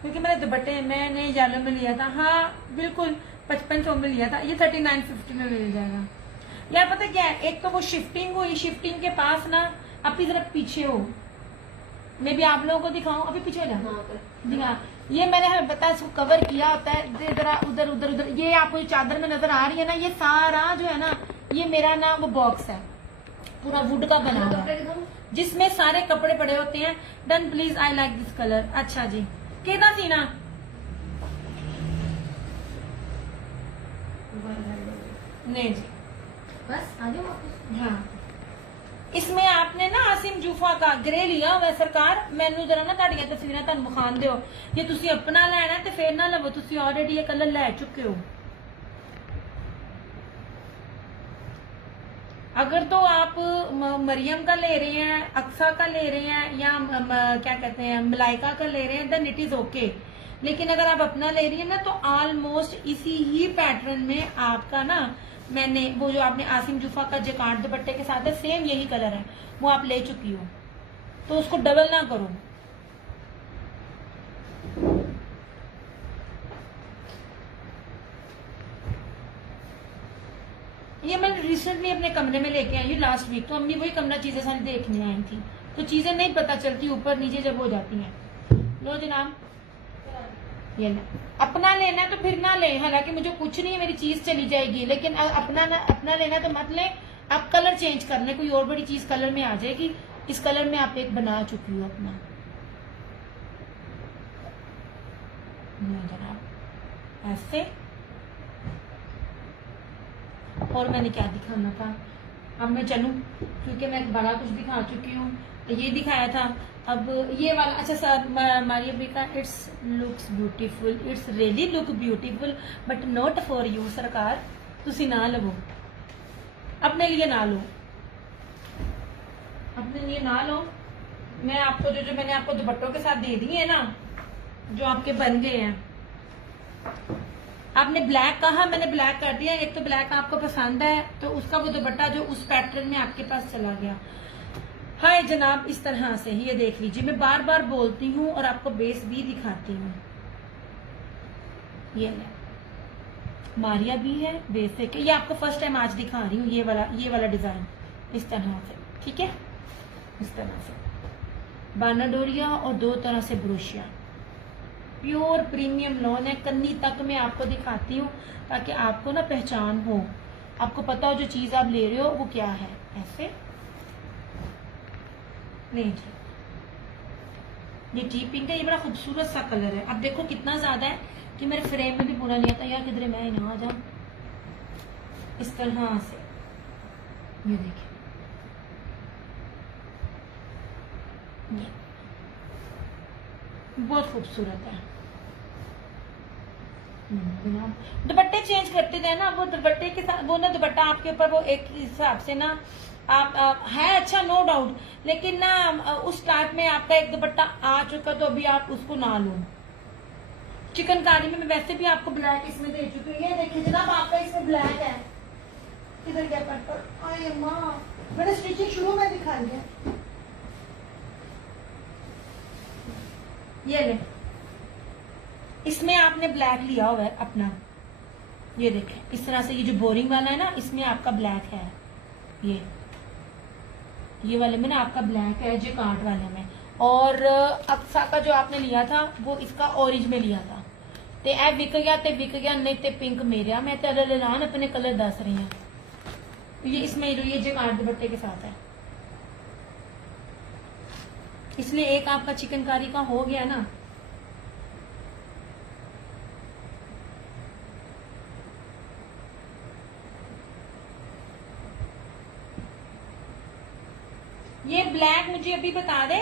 क्योंकि मैंने दुपट्टे मैंने येलो में लिया था, हाँ बिल्कुल 5500 में लिया था, ये 3950 में मिल जाएगा। यार पता क्या है, एक तो वो शिफ्टिंग हुई, शिफ्टिंग के पास ना अपनी तरफ पीछे हो, मैं भी आप लोगों को दिखाऊं, अभी पीछे हो जाओ, दिखा। ये मैंने बताया, इसको कवर किया होता है, उधर उधर। ये आपको चादर में नजर आ रही है ना, ये सारा जो है ना, ये मेरा ना वो बॉक्स है, पूरा वुड का बना हुआ है, जिसमें सारे कपड़े पड़े होते हैं। Done please, I like this colour. अच्छा जी, केदा सीना नहीं जी, बस आ जाओ वापस। हाँ, इसमें आपने ना आसिम जूफा का ग्रे लिया हुआ सरकार। मैनू जरा ना ताड़ियां तस्वीरें तुहानू विखान दिओ, जे तुसी अपना लेना है तो फिर ना लवो, तुसी ऑलरेडी ये कलर ले चुके हो। अगर तो आप मरियम का ले रहे हैं, अक्सा का ले रहे हैं, या क्या कहते हैं मलाइका का ले रहे हैं, देन इट इज ओके। लेकिन अगर आप अपना ले रही है ना, तो ऑलमोस्ट इसी ही पैटर्न में आपका ना, मैंने वो जो आपने आसिम जूफा का जकार्ड दुपट्टे के साथ है, सेम यही कलर है, वो आप ले चुकी हो, तो उसको डबल ना करो। ये मैंने रिसेंटली अपने कमरे में लेके आई हूँ लास्ट वीक, तो अम्मी वही कमरा चीजें सारी देखने आई थी, तो चीजें नहीं पता चलती ऊपर नीचे जब हो जाती हैं। लो जनाब, ये ले, अपना लेना तो फिर ना ले, हालांकि मुझे कुछ नहीं है, मेरी चीज चली जाएगी, लेकिन अपना लेना तो मत ले। आप कलर चेंज कर ले, कोई और बड़ी चीज कलर में आ जाएगी। इस कलर में आप एक बना चुकी हो अपना। जनाब ऐसे। और मैंने क्या दिखाना था, अब मैं चलूं क्योंकि मैं बड़ा कुछ दिखा चुकी हूँ। ये दिखाया था, अब ये वाला। अच्छा सर मारिया बी का it's looks beautiful, it's really look beautiful but not for you. सरकार तुसी ना लो, अपने लिए ना लो, अपने लिए ना लो। मैं आपको जो मैंने आपको दुपट्टों के साथ दे दी है ना, जो आपके बन गए हैं। आपने ब्लैक कहा, मैंने ब्लैक कर दिया। एक तो ब्लैक आपको पसंद है तो उसका वो दुपट्टा जो उस पैटर्न में आपके पास चला गया। हाय जनाब, इस तरह से ये देख लीजिए। मैं बार बार बोलती हूँ और आपको बेस भी दिखाती हूँ। ये मारिया भी है, बेसिक है। ये आपको फर्स्ट टाइम आज दिखा रही हूँ। ये वाला डिजाइन इस तरह से, ठीक है, इस तरह से बाना डोरिया और दो तरह से ब्रोशिया। प्योर प्रीमियम लॉन है। कन्नी तक मैं आपको दिखाती हूँ ताकि आपको ना पहचान हो, आपको पता हो जो चीज आप ले रहे हो वो क्या है। ऐसे नहीं जी, ये टी पिंक है, ये बड़ा खूबसूरत सा कलर है। अब देखो कितना ज्यादा है कि मेरे फ्रेम में भी पूरा नहीं आता। यार किधर मैं ना आ जाऊं। इस तरह से ये देखिए, ये बहुत खूबसूरत है। दुपट्टे चेंज करते थे ना, वो दुपट्टे के साथ वो ना दुपट्टा आपके ऊपर वो एक हिसाब से ना आप है अच्छा, नो डाउट, लेकिन ना उस स्टार्ट में आपका एक दुपट्टा आ चुका तो अभी आप उसको ना लो। चिकनकारी में मैं वैसे भी आपको ब्लैक इसमें दे चुकी हूँ। ये देखिए जनाब, आपका इसमें ब्लैक है। किधर गया पर्पल? अरे माँ, मैंने स्टिचिंग शुरू में दिखाई है। ये ले, इसमें आपने ब्लैक लिया हुआ है अपना। ये देखें इस तरह से, ये जो बोरिंग वाला है ना, इसमें आपका ब्लैक है। ये वाले में ना आपका ब्लैक है, जो कार्ड वाले में। और अक्सा का जो आपने लिया था वो इसका ऑरेंज में लिया था। ते ए बिक गया नहीं ते पिंक मेरा। मैं तो लान अपने कलर दस रही हूँ। ये इसमें ये जो कार्ड दुपट्टे के साथ है, इसलिए एक आपका चिकनकारी का हो गया ना। ये ब्लैक मुझे अभी बता दे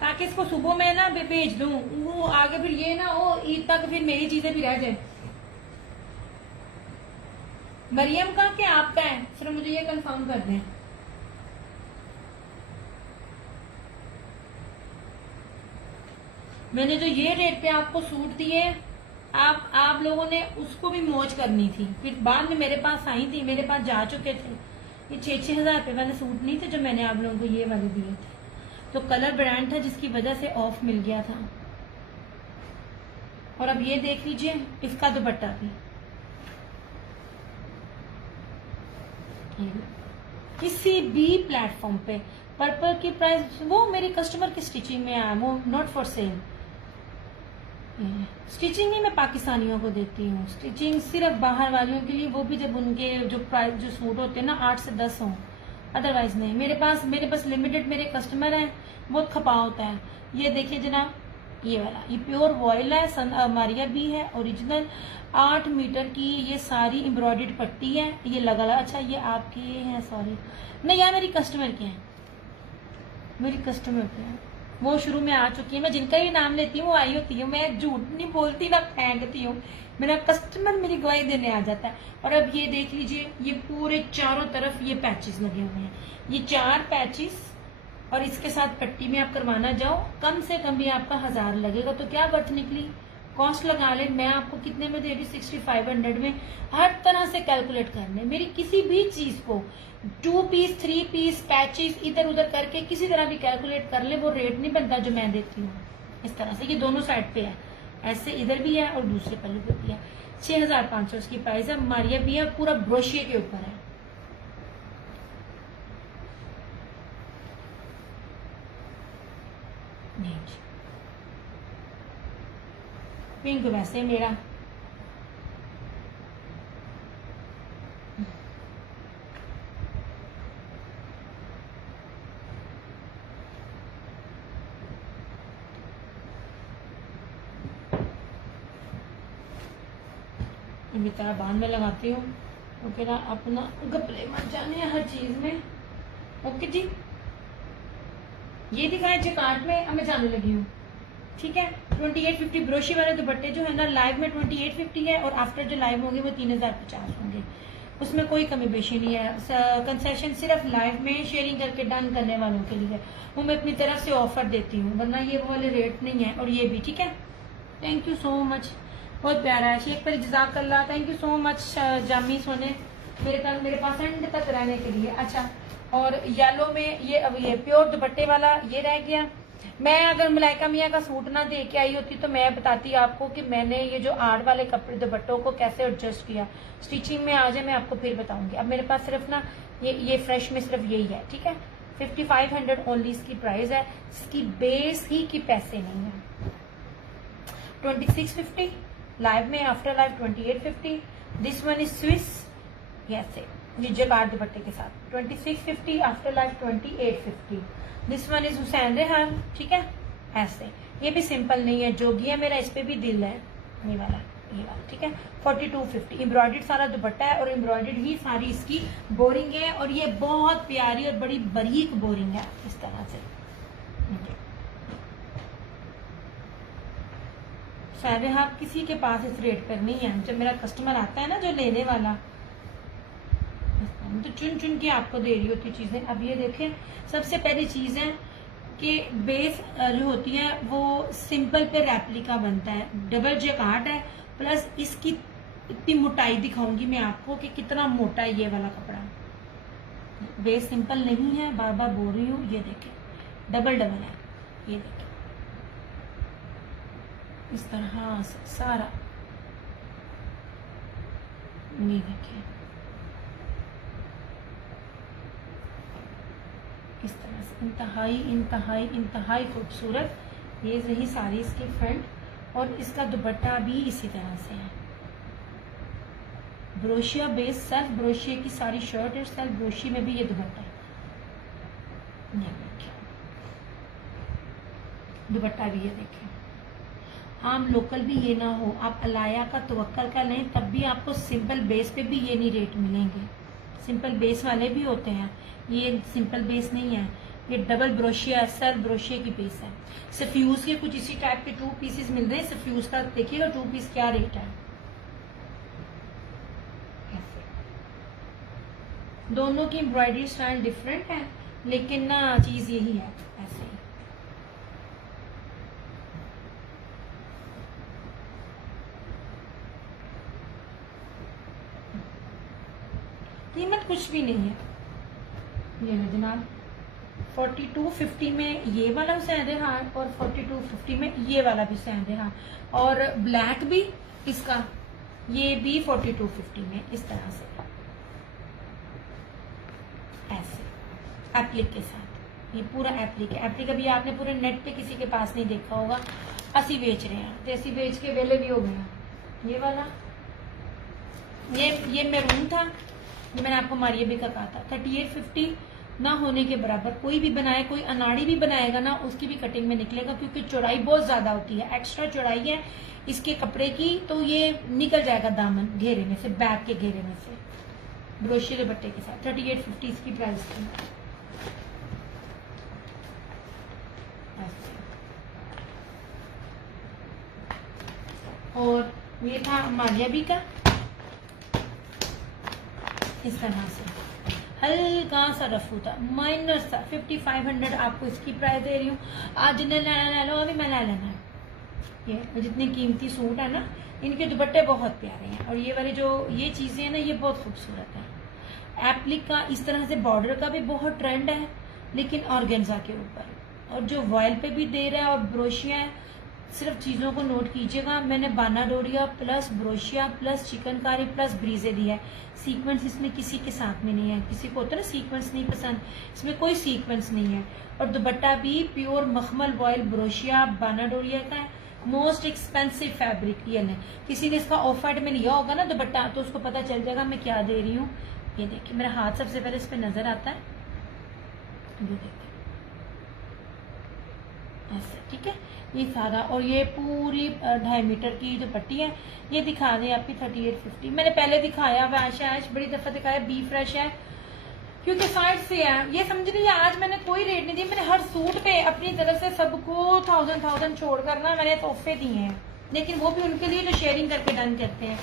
ताकि इसको सुबह में ना भेज दूं। वो आगे फिर ये ना हो ईद तक फिर मेरी चीजें भी रह जाए। मरियम का क्या आपका है? सिर्फ मुझे ये कंफर्म कर दें। मैंने जो ये रेट पे आपको सूट दिए, आप लोगों ने उसको भी मौज करनी थी। फिर बाद में मेरे पास आई थी, मेरे पास जा चुके थे। ये 6,000 रुपए वाले सूट नहीं थे जो मैंने आप लोगों को ये वाले दिए थे। तो कलर ब्रांड था जिसकी वजह से ऑफ मिल गया था। और अब ये देख लीजिए, इसका दुपट्टा भी किसी भी प्लेटफॉर्म पे पर्पल की प्राइस वो मेरी कस्टमर की स्टिचिंग में आया, वो नॉट फॉर सेल। स्टिचिंग ही मैं पाकिस्तानियों को देती हूँ। स्टिचिंग सिर्फ बाहर वालियों के लिए, वो भी जब उनके जो प्राइस जो सूट होते हैं ना 8 से 10 हों, अदरवाइज नहीं। मेरे पास लिमिटेड मेरे कस्टमर हैं, बहुत खपा होता है। ये देखिए जनाब, ये वाला ये प्योर वॉयल है, मारिया भी है ओरिजिनल। 8 मीटर की ये सारी एम्ब्रॉयडर्ड पट्टी है। ये लगा अच्छा ये आपकी है, सॉरी नहीं यार मेरी कस्टमर के हैं, मेरी कस्टमर के हैं। वो शुरू में आ चुकी है। मैं जिनका भी नाम लेती हूँ वो आई होती है। मैं झूठ नहीं बोलती ना फेंकती हूँ। मेरा कस्टमर मेरी गवाही देने आ जाता है। और अब ये देख लीजिए, ये पूरे चारों तरफ ये पैचेस लगे हुए हैं। ये 4 पैचेस और इसके साथ पट्टी में आप करवाना जाओ, कम से कम भी आपका 1000 लगेगा। तो क्या बात निकली, कॉस्ट लगा ले। मैं आपको कितने में दे रही, 6500 में। हर तरह से कैलकुलेट करने, मेरी किसी भी चीज को 2 पीस 3 पीस पैचेस इधर उधर करके किसी तरह भी कैलकुलेट कर ले, वो रेट नहीं बनता जो मैं देती हूँ। इस तरह से ये दोनों साइड पे है, ऐसे इधर भी है और दूसरे पल्लू पे भी है। 6500 इसकी प्राइस है। मारिया भी है, पूरा ब्रोशिया के ऊपर है। पिंक वैसे मेरा। इसी तरह बांध में लगाती हूँ क्योंकि ना अपना गपले मत जाने हैं हर चीज में। ओके जी, ये दिखाएं जकार्ड में। अब मैं जाने लगी हूँ, ठीक है। 2850 ब्रोशी वाले दुपट्टे जो है ना लाइव में 2850 है और आफ्टर जो लाइव होंगे वो 3050 होंगे। उसमें कोई कमी पेशी नहीं है। कंसेशन सिर्फ लाइव में शेयरिंग करके डन करने वालों के लिए वो मैं अपनी तरफ से ऑफर देती हूँ, वरना ये वो वाले रेट नहीं है। और ये भी ठीक है। थैंक यू सो मच, बहुत प्यारा है। शेख पर जज़ाकल्लाह, थैंक यू सो मच जामी सोने मेरे पास एंड तक रहने के लिए। अच्छा, और येलो में ये अब ये प्योर दुपट्टे वाला ये रह गया। मैं अगर मलाइका मियाँ का सूट ना दे के आई होती तो मैं बताती आपको कि मैंने ये जो आर्ट वाले कपड़े दुपट्टों को कैसे एडजस्ट किया। स्टिचिंग में आ जाए मैं आपको फिर बताऊंगी। अब मेरे पास सिर्फ ना ये फ्रेश में सिर्फ यही है, ठीक है। 5500 ओनली इसकी प्राइस है, इसकी बेस ही की पैसे नहीं है। 2650 लाइव में, after live 2850। This one is Swiss, ऐसे ये जकार्ड दुपट्टे के साथ 2650, after live 2850। This one is Hussain Rehan, ठीक है। ऐसे ये भी सिंपल नहीं है, जोगी है मेरा, इस पे भी दिल है, ये वाला ठीक है। 4250 एम्ब्रॉयडर्ड सारा दुपट्टा है और एम्ब्रॉयडर्ड ही सारी इसकी बोरिंग है और ये बहुत प्यारी और बड़ी बारीक बोरिंग है इस तरह से। शायद आप किसी के पास इस रेट पर नहीं है। जब मेरा कस्टमर आता है ना जो लेने वाला, तो चुन चुन के आपको दे रही होती चीजें। अब ये देखें, सबसे पहली चीज है कि बेस जो होती है वो सिंपल पे रेप्लिका बनता है, डबल जकार्ड है, प्लस इसकी इतनी मोटाई दिखाऊंगी मैं आपको कि कितना मोटा है ये वाला कपड़ा। बेस सिंपल नहीं है, बार बार बोल रही हूँ। ये देखें डबल है, ये देखें इस तरह से सारा, ये देखिए इस तरह से इंतहाई खूबसूरत। ये रही सारी इसकी फ्रंट और इसका दुपट्टा भी इसी तरह से है। ब्रोशिया बेस, सेल्फ ब्रोशिया की सारी शर्ट है, सेल्फ ब्रोशिया में भी ये दुपट्टा है। ये देखिए दुपट्टा भी, ये देखिए। आम लोकल भी ये ना हो, आप अलाया का तवक्कल का लें तब भी आपको सिंपल बेस पे भी ये नहीं रेट मिलेंगे। सिंपल बेस वाले भी होते हैं, ये सिंपल बेस नहीं है, ये डबल ब्रोशिया, सेल्फ ब्रोशिया की बेस है। सफ्यूज के कुछ इसी टाइप के 2 पीसेस मिल रहे हैं। सफ्यूज का देखिएगा 2 पीस क्या रेट है। दोनों की एम्ब्रॉयडरी स्टाइल डिफरेंट है लेकिन ना चीज यही है, ऐसे ही। कीमत कुछ भी नहीं है। ये लो जनाब, 4250 में ये वाला हुसैन रेहान और 4250 में ये वाला भी हुसैन रेहान, और ब्लैक भी इसका, ये भी 4250 में इस तरह से ऐसे एप्लिक के साथ। ये पूरा एप्लिक है। एप्लिक अभी आपने पूरे नेट पे किसी के पास नहीं देखा होगा, असी बेच रहे हैं, जैसी बेच के वेले भी हो गया। ये वाला ये मैरून था, ये मैंने आपको मारिया भी का कहा था। 3850 ना होने के बराबर। कोई भी बनाए, कोई अनाड़ी भी बनाएगा ना, उसकी भी कटिंग में निकलेगा क्योंकि चौड़ाई बहुत ज्यादा होती है, एक्स्ट्रा चौड़ाई है इसके कपड़े की, तो ये निकल जाएगा दामन घेरे में से, बैक के घेरे में से, ब्रोशिया दुपट्टे के साथ। 3850 इसकी प्राइस थी। और ये था मालिया भी का, इस तरह से हल्का सा रफू था, माइनर सा। 5500 आपको इसकी प्राइस दे रही हूँ। आज जिन्हें लेना ले लो, अभी मैं ले लेना है। ये जितने कीमती सूट है ना, इनके दुपट्टे बहुत प्यारे हैं और ये वाली जो ये चीजें हैं ना, ये बहुत खूबसूरत है। एप्लिक का इस तरह से बॉर्डर का भी बहुत ट्रेंड है, लेकिन ऑर्गेन्जा के ऊपर, और जो वॉयल पे भी दे रहा है और ब्रोशिया है। सिर्फ चीजों को नोट कीजिएगा, मैंने बाना डोरिया प्लस ब्रोशिया प्लस चिकनकारी प्लस ब्रीजे दिया है। सीक्वेंस इसमें किसी के साथ में नहीं है। किसी को होता है ना सीक्वेंस नहीं पसंद, इसमें कोई सीक्वेंस नहीं है। और दुपट्टा भी प्योर मखमल वॉयल ब्रोशिया बाना डोरिया का है, मोस्ट एक्सपेंसिव फैब्रिक ये नहीं, किसी ने इसका ऑफर में लिया होगा ना दुपट्टा तो उसको पता चल जाएगा मैं क्या दे रही हूँ। ये देखिए मेरा हाथ सबसे पहले इस पे नजर आता है, ये देखिए ऐसे, ठीक है ये सारा। और ये पूरी 2.5 मीटर की जो पट्टी है ये दिखा दें आपकी 3850। मैंने पहले दिखाया हुआ ऐश बड़ी दफा दिखाया, बी फ्रेश है क्योंकि साइड से है। ये समझ लीजिए आज मैंने कोई रेट नहीं दिया, मैंने हर सूट पे अपनी तरफ से सबको 1000 छोड़कर ना मैंने तोहफे दिए हैं, लेकिन वो भी उनके लिए जो शेयरिंग करके डन करते हैं।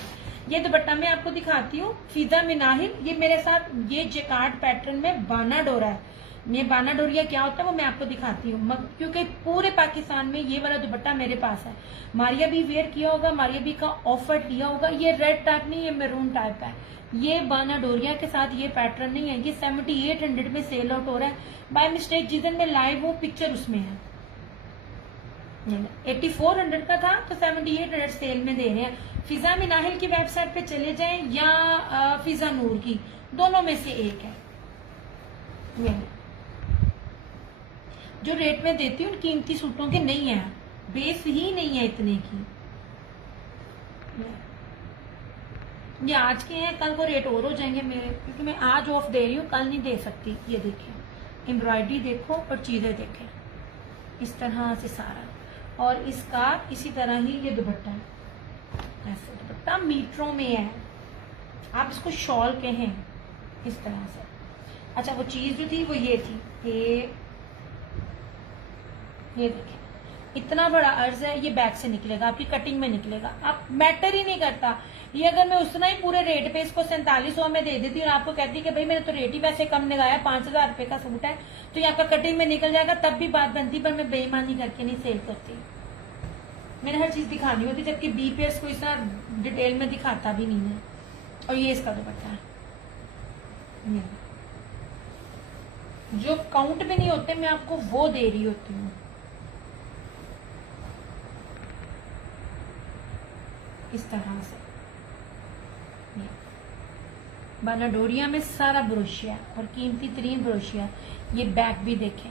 ये दुपट्टा मैं आपको दिखाती हूँ, फिजा मिनाहिल। ये मेरे साथ ये जेकार्ड पैटर्न में बाना डोरा है। ये बाना डोरिया क्या होता है वो मैं आपको दिखाती हूँ, क्योंकि पूरे पाकिस्तान में ये वाला दुपट्टा मेरे पास है। मारिया भी वेयर किया होगा, मारिया भी का ऑफर लिया होगा। ये रेड टाइप नहीं, ये मैरून टाइप है। ये बाना डोरिया के साथ ये पैटर्न नहीं है। ये 7800 में सेल आउट हो रहा है बाय मिस्टेक। जिस दिन मैं लाइव हूँ पिक्चर उसमें है, 8400 का था तो 7800 सेल में दे रहे हैं। फिजा मिनाहिल की वेबसाइट पे चले जाएं या फिजा नूर की, दोनों में से एक है। जो रेट में देती हूँ कीमती सूटों के नहीं है, बेस ही नहीं है इतने की। ये आज के हैं, कल को रेट और हो जाएंगे मेरे, क्योंकि मैं आज ऑफ दे रही हूँ, कल नहीं दे सकती। ये देखिए एम्ब्रॉयडरी देखो और चीजें देखें इस तरह से सारा। और इसका इसी तरह ही ये दुपट्टा है, ऐसे दुपट्टा मीटरों में है, आप इसको शॉल कहें इस तरह से। अच्छा वो चीज जो थी वो ये थी, ये देखिए इतना बड़ा अर्ज है, ये बैक से निकलेगा, आपकी कटिंग में निकलेगा। आप मैटर ही नहीं करता। ये अगर मैं उतना ही पूरे रेट पे इसको 4700 में दे देती हूँ और आपको कहती कि भाई मैंने तो रेट ही वैसे कम लगाया, 5000 रुपए का सूट है तो यहाँ का कटिंग में निकल जाएगा, तब भी बात बनती, पर मैं बेईमानी करके नहीं सेल करती। मैंने हर चीज दिखानी होती, जबकि बी पेयर्स को इस तरह डिटेल में दिखाता भी नहीं है। और ये इसका दुपट्टा है, जो काउंट में नहीं होते मैं आपको वो दे रही होती हूँ। इस तरह से बाना डोरिया में सारा ब्रोशिया और कीमती तरीन ब्रोशिया। ये बैक भी देखें,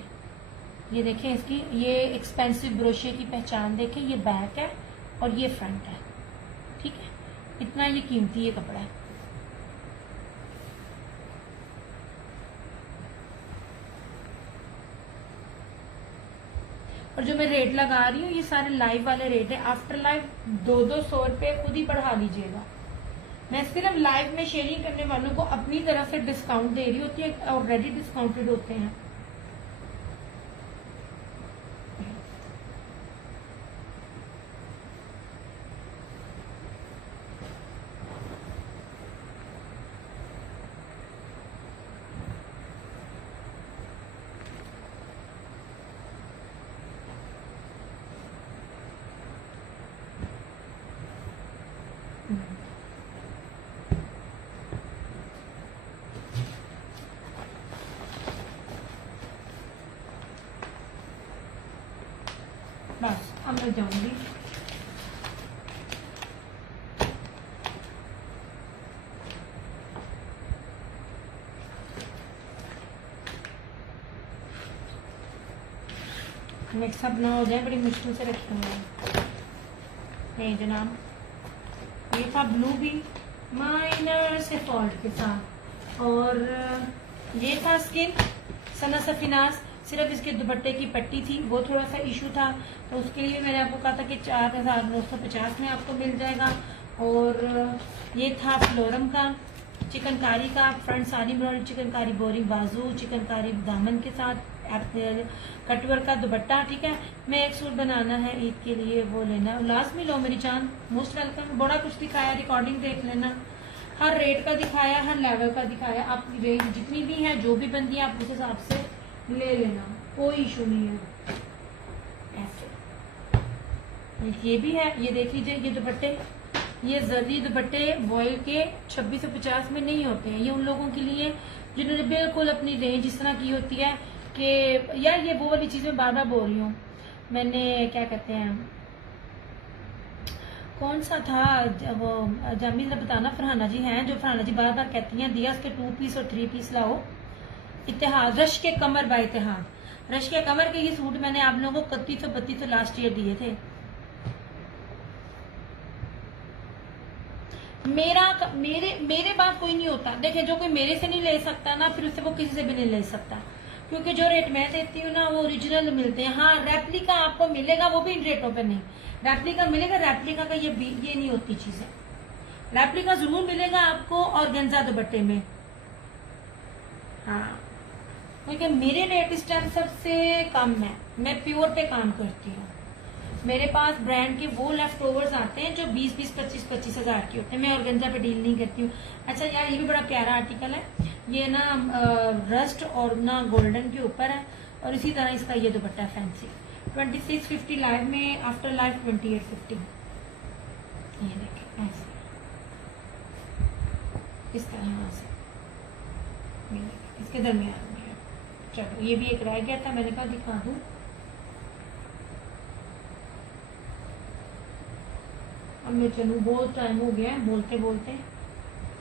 ये देखें इसकी, ये एक्सपेंसिव ब्रोशिया की पहचान देखें। ये बैक है और ये फ्रंट है, ठीक है। इतना ये कीमती ये कपड़ा है। और जो मैं रेट लगा रही हूँ ये सारे लाइव वाले रेट है। आफ्टर लाइव 200 रुपये खुद ही बढ़ा लीजिएगा। मैं सिर्फ लाइव में शेयरिंग करने वालों को अपनी तरफ से डिस्काउंट दे रही होती है, ऑलरेडी डिस्काउंटेड होते हैं। बस अब मैं जाऊंगी। मिक्सअप ना हो जाए, बड़ी मुश्किल से रखी हुई है। नहीं जनाब, ये था ब्लू भी माइनर से फॉल्ट के साथ, और ये था स्किन सना सफिनास। सिर्फ इसके दुपट्टे की पट्टी थी, वो थोड़ा सा इशू था, तो उसके लिए मैंने आपको कहा था कि 4950 में आपको मिल जाएगा। और ये था फ्लोरम का चिकनकारी का फ्रंट सारी एम्ब्रॉयडरी, चिकनकारी बोरिंग बाजू, चिकनकारी दामन के साथ कटवर का दुपट्टा, ठीक है। मैं एक सूट बनाना है ईद के लिए, वो लेना है, लाजमी लो मेरी जान, मोस्ट वेलकम। बड़ा कुछ दिखाया, रिकॉर्डिंग देख लेना, हर रेट का दिखाया, हर लेवल का दिखाया। आप रेंज जितनी भी है, जो भी बनती है, आप उस हिसाब से ले लेना, कोई इशू नहीं है। ऐसे ये भी है, ये देख लीजिए, ये दुपट्टे, ये जर्दी दुपट्टे वॉयल के 2650 में नहीं होते हैं। ये उन लोगों के लिए जिन्होंने बिल्कुल अपनी रेंज इस तरह की होती है कि यार ये वो वाली चीज में बार बार बोल रही हूँ। मैंने क्या कहते हैं, कौन सा था वो जामी जरा बताना, फरहाना जी हैं, जो फरहाना जी बार बार कहती हैं दिया उसके 2 पीस और 3 पीस लाओ। इतिहाद रश के कमर बा इतिहाद, रश के कमर के ये सूट मैंने आप लोगों को 3132 लास्ट ईयर दिए थे। मेरे बाद कोई नहीं होता। देखिए, जो कोई मेरे से नहीं ले सकता ना, फिर उससे वो किसी से भी नहीं ले सकता, क्योंकि जो रेट मैं देती हूँ ना वो ओरिजिनल मिलते हैं। हाँ, रेप्लिका आपको मिलेगा, वो भी इन रेटों पे नहीं। रेप्लिका मिलेगा, रेप्लिका का ये नहीं होती चीजें। रेप्लिका जरूर मिलेगा आपको ऑर्गेन्जा दुपट्टे में। हाँ, क्योंकि मेरे रेट इस टाइम सबसे कम है, मैं प्योर पे काम करती हूँ। मेरे पास ब्रांड के वो लेफ्ट ओवर्स आते हैं जो 20-20, 25-25 हजार के होते हैं। मैं ऑर्गेन्जा पे डील नहीं करती हूँ। अच्छा यार, ये भी बड़ा प्यारा आर्टिकल है, ये ना रस्ट और ना गोल्डन के ऊपर है, और इसी तरह इसका ये दुपट्टा है फैंसी। 2650 लाइव में, आफ्टर लाइव 2850। ये देखिए ऐसे इस तरह से, ये देखिए इसके दरमियान में है। चलो, ये भी एक रह गया था, मैंने कहा दिखा दूं। अब मैं चलूँ, बहुत टाइम हो गया है, बोलते बोलते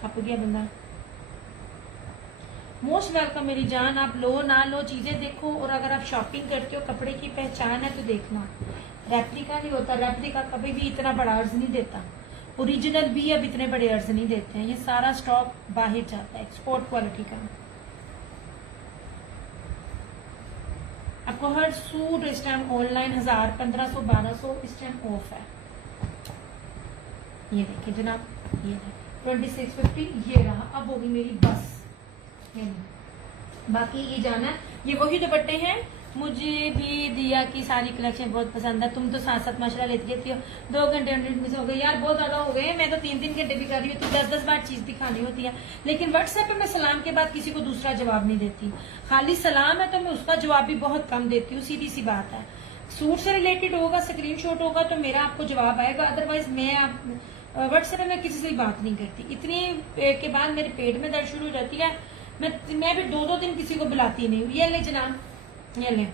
थक गया बंदा। मोस्ट वेलकम मेरी जान। आप लो ना लो, चीजें देखो, और अगर आप शॉपिंग करते हो, कपड़े की पहचान है तो देखना। रेप्लिका नहीं होता, रेप्लिका कभी भी इतना बड़ा अर्ज नहीं देता। ओरिजिनल भी अब इतने बड़े अर्ज नहीं देते हैं। ये सारा स्टॉक बाहर जाता है, एक्सपोर्ट क्वालिटी का। आपको हर सूट इस टाइम ऑनलाइन 1000, 1500, 1200 इस टाइम ऑफ है। ये देखिए जनाब, ये 2650 ये रहा। अब होगी मेरी बस। बाकी ये जाना, ये वही दुपट्टे हैं। मुझे भी दिया की सारी कलेक्शन बहुत पसंद है। तुम तो साथ साथ माशाल्लाह लेती रहती हो। 2 घंटे मिस हो गए यार, बहुत ज्यादा हो गए। मैं तो 3-3 घंटे भी कर रही हूँ, तो 10-10 बार चीज दिखानी होती है। लेकिन व्हाट्सएप पे मैं सलाम के बाद किसी को दूसरा जवाब नहीं देती। खाली सलाम है तो मैं उसका जवाब भी बहुत कम देती हूँ, सीधी सी बात है। सूट से रिलेटेड होगा, स्क्रीनशॉट होगा तो मेरा आपको जवाब आएगा, अदरवाइज मैं व्हाट्सएप पे मैं किसी से बात नहीं करती। इतनी के बाद मेरे पेट में दर्द शुरू हो जाती है। मैं भी 2-2 दिन किसी को बुलाती नहीं हूँ। ये ले जनाब, ये ले,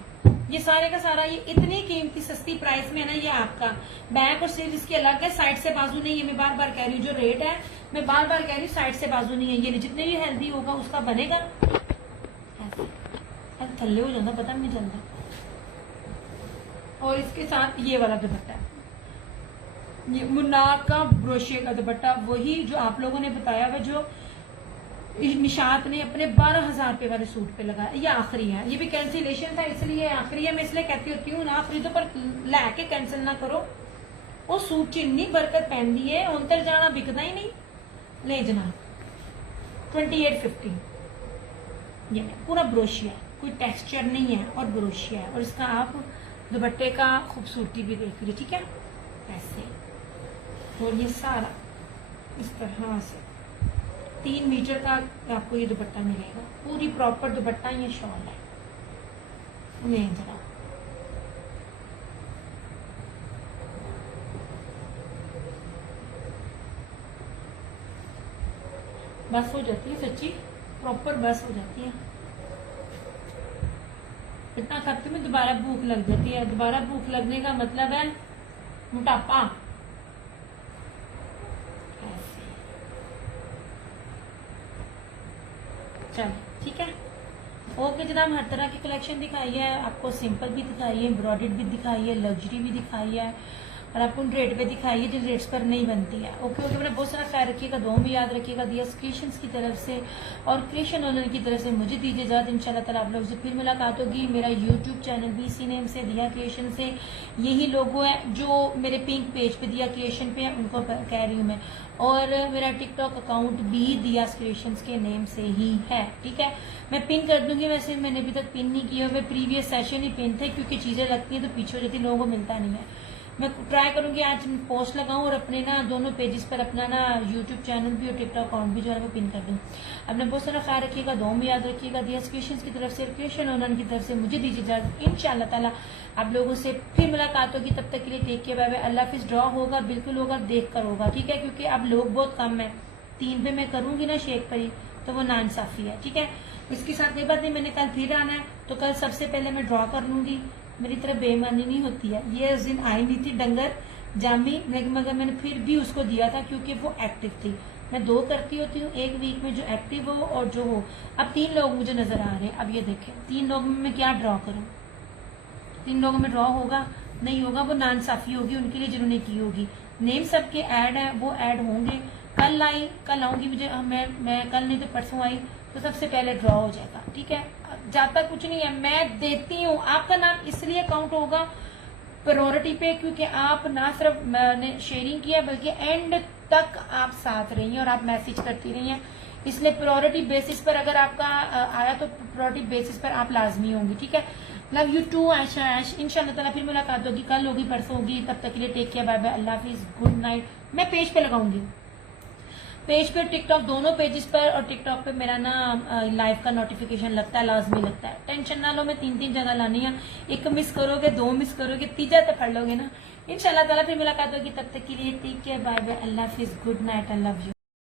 ये सारे का सारा, ये इतनी कीमती सस्ती प्राइस में है ना। ये आपका बैक और स्लीव इसकी अलग है, साइड से बाजू नहीं है। मैं बार बार कह रही हूँ, जो रेट है मैं बार बार कह रही हूँ, साइड से बाजू नहीं है। ये जितने भी हेल्दी होगा उसका बनेगा ऐसे, थल्ले हो जाता, पता नहीं चलता। और इसके साथ ये वाला दुपट्टा है, ये मुन्ना का ब्रोशिया का दुपट्टा, वही जो आप लोगों ने बताया हुआ, जो निशात ने अपने 12,000 रुपए वाले सूट पे लगाया। ये आखिरी है, ये भी कैंसिलेशन था इसलिए आखिरी है। मैं इसलिए कहती होती हूँ ना, खरीदो पर लाके कैंसिल ना करो। वो सूट च इन्नी बरकत पहनती है, उनतर जाना बिकता ही नहीं। ले जनाब 2850, ये पूरा ब्रोशिया, कोई टेक्सचर नहीं है और ब्रोशिया है। और इसका आप दुपट्टे का खूबसूरती भी देख लीजिए, ठीक है ऐसे। और ये सारा इस तरह से 3 मीटर का आपको ये दुपट्टा मिलेगा, पूरी प्रॉपर दुपट्टा। ये शॉल है, नहीं जरा बस हो जाती है, सच्ची प्रॉपर बस हो जाती है। इतना खाते में दोबारा भूख लग जाती है। दोबारा भूख लगने का मतलब है मोटापा। चलो ठीक है, ओके जनाब। हर तरह की कलेक्शन दिखाई है आपको, सिंपल भी दिखाई है, एम्ब्रॉयडर्ड भी दिखाई है, लग्जरी भी दिखाई है, और आपको उन रेट पे दिखाई है जिन रेट्स पर नहीं बनती है। ओके ओके, मैंने बहुत सारा ख्याल रखिएगा, दुआ में याद रखिएगा। दिया क्रिएशंस की तरफ से और क्रिएशन ओनर की तरफ से मुझे दीजिए इजाजत। इंशाल्लाह ताला आप लोगों से फिर मुलाकात होगी। मेरा यूट्यूब चैनल भी इसी नेम से, दिया क्रिएशन से। यही लोगो है जो मेरे पिंक पेज पे दिया क्रिएशन पे है, उनको कह रही हूँ मैं। और मेरा टिकटॉक अकाउंट भी दिया क्रिएशंस के नेम से ही है, ठीक है। मैं पिन कर दूंगी, वैसे मैंने अभी तक पिन नहीं किया। मैं प्रीवियस सेशन ही पिन थे, क्योंकि चीजें लगती हैं तो पीछे हो जाती, लोगों को मिलता नहीं है। मैं ट्राई करूंगी आज पोस्ट लगाऊं और अपने ना दोनों पेजेस पर अपना ना यूट्यूब चैनल भी और टिकटॉक अकाउंट भी जो है मैं पिन कर दूं। अपने बहुत सारा ख्याल रखिएगा, दुआ में याद रखिएगा। दिया क्रिएशंस की तरफ से, क्रिएशन ओनर की तरफ से मुझे दीजिए इजाजत। इंशाल्लाह ताला आप लोगों से फिर मुलाकात होगी। तब तक के लिए टेक केयर, बाय बाय, अल्लाह हाफिज़। ड्रॉ होगा, बिल्कुल होगा, देख कर होगा, ठीक है, क्योंकि अब लोग बहुत कम है। 3 पे मैं करूंगी ना शेख पर ही, तो वो नाइंसाफी है, ठीक है। इसके साथ कोई बात नहीं, मैंने कल फिर आना है, तो कल सबसे पहले मैं ड्रॉ कर लूंगी। मेरी तरह बेईमानी नहीं होती है। ये उस दिन आई नहीं थी डंगर जामी, मगर मैंने फिर भी उसको दिया था क्योंकि वो एक्टिव थी। मैं 2 करती होती हूँ एक वीक में, जो एक्टिव हो और जो हो। अब 3 लोग मुझे नजर आ रहे हैं। अब ये देखें 3 लोगों में मैं क्या ड्रॉ करूँ। 3 लोगों में ड्रॉ होगा नहीं होगा, वो नाइंसाफी होगी उनके लिए जिन्होंने की होगी। नेम सबके ऐड है, वो ऐड होंगे, कल आई, कल आऊंगी, मुझे मैं कल नहीं तो परसों आई तो सबसे पहले ड्रॉ हो जाएगा, ठीक है। जाता कुछ नहीं है, मैं देती हूँ। आपका नाम इसलिए काउंट होगा प्रायोरिटी पे क्योंकि आप ना सिर्फ मैंने शेयरिंग किया बल्कि एंड तक आप साथ रही हैं और आप मैसेज करती रही हैं, इसलिए प्रायोरिटी बेसिस पर अगर आपका आया तो प्रायोरिटी बेसिस पर आप लाजमी होंगी, ठीक है। लव यू टू आयशा ऐश। इंशाल्लाह ताला फिर मुलाकात होगी, कल होगी, परसों होगी। तब तक के लिए टेक केयर, बाय बाय, अल्लाह हाफिज, गुड नाइट। मैं पेज पे लगाऊंगी, पेज पे, टिकटॉक, दोनों पेजेस पर, और टिकटॉक पे मेरा ना लाइव का नोटिफिकेशन लगता है, लाजमी लगता है। टेंशन ना लो, मैं 3-3 जगह लानी है, एक मिस करोगे, 2 मिस करोगे, तीजा तो पढ़ लोगे ना। इंशाल्लाह ताला फिर मुलाकात होगी, तब तक के लिए टेक केयर, बाय बाय, अल्लाह हाफिज, good night, I love you.